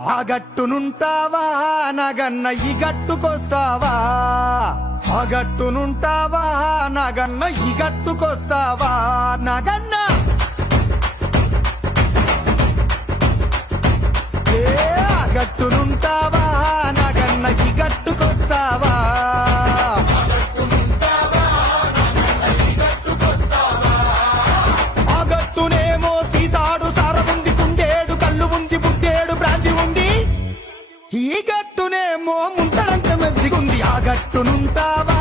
ఆ గట్టునుంటావా నగన్న ఈ గట్టుకొస్తావా? ఆ గట్టునుంటావా నగన్న ఈ గట్టుకొస్తావా? నగన్న ఆ గట్టునుంటావా నగన్న ఈ గట్టుకొస్తావా? ఆ గట్టునేమో సీసాడు సారముంది కుండేడు కళ్ళు ఉంది బుడ్డేడు బ్రాంతి ఉంది. ఈ గట్టునేమో ముంచడంత మంచిగుంది. ఆ గట్టునుంటావా